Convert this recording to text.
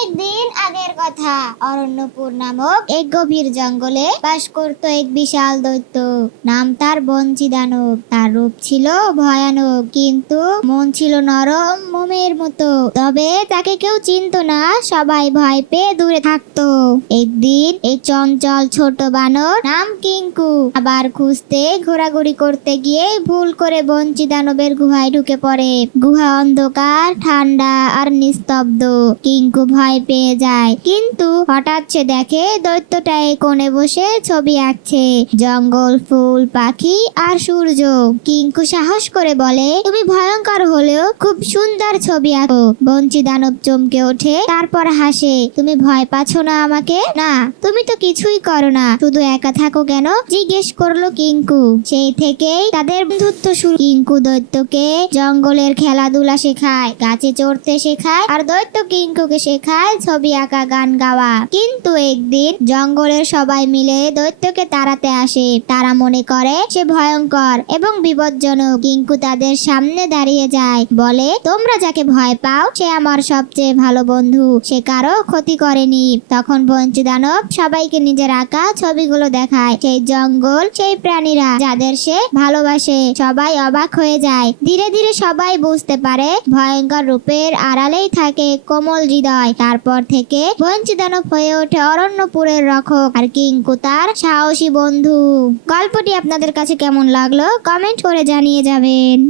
অনেক দিন আগের কথা। অরণ্যপুর নামক এক গভীর জঙ্গলে বাস করত এক বিশাল দৈত্য। নাম তার বঞ্চি দানব তার রূপ ছিল ভয়ানক, কিন্তু মন ছিল নরম মোমের মতো। তবে তাকে কেউ চিনতো না, সবাই ভয় পেয়ে দূরে থাকতো। একদিন এই চঞ্চল ছোট বানর নাম কিঙ্কু আবার খুঁজতে ঘোরাঘুরি করতে গিয়ে ভুল করে বঞ্চি দানবের গুহায় ঢুকে পড়ে। গুহা অন্ধকার, ঠান্ডা আর নিস্তব্ধ। কিঙ্কু ভয় পেয়ে যায়। কিন্তু হঠাৎ সে দেখে দৈত্যটা এই কোণে বসে ছবি আঁকছে। জঙ্গল, ফুল, পাখি আর সূর্য। কিঙ্কু সাহস করে বলে, তুমি ভয়ঙ্কর হলেও খুব সুন্দর ছবি আঁকো। বঞ্চি দানব চমকে ওঠে, তারপর হাসে, তুমি ভয় পাচ্ছ না আমাকে? না, তুমি তো কিছুই করো না। শুধু একা থাকো কেন? জিজ্ঞেস করল কিঙ্কু। সেই থেকেই তাদের বন্ধুত্ব শুরু। কিঙ্কু দৈত্যকে জঙ্গলের খেলাধুলা শেখায়, গাছে চড়তে শেখায় আর দৈত্য কিঙ্কুকে শেখায়। ছবি আঁকা গান গাওয়া। কিন্তু একদিন জঙ্গলের সবাই মিলে দৈত্যকে তাড়াতে আসে। তারা মনে করে সে ভয়ঙ্কর এবং বিপজ্জনক। কিঙ্কু তাদের সামনে দাঁড়িয়ে যায়। বলে, তোমরা যাকে ভয় পাও, সে আমার সবচেয়ে ভালো বন্ধু। সে কারও ক্ষতি করেনি। তখন বঞ্চি দানব সবাইকে নিজের আঁকা ছবিগুলো দেখায়। সেই জঙ্গল, সেই প্রাণীরা যাদের সে ভালোবাসে, সবাই অবাক হয়ে যায়। ধীরে ধীরে সবাই বুঝতে পারে, ভয়ঙ্কর রূপের আড়ালেই থাকে কোমল হৃদয়। তারপর থেকে বঞ্চিদানব হয়ে ওঠে অরণ্যপুরের রক্ষক আর কিঙ্কু তার সাহসী বন্ধু। গল্পটি আপনাদের কাছে কেমন লাগল? কমেন্ট করে জানিয়ে যাবেন।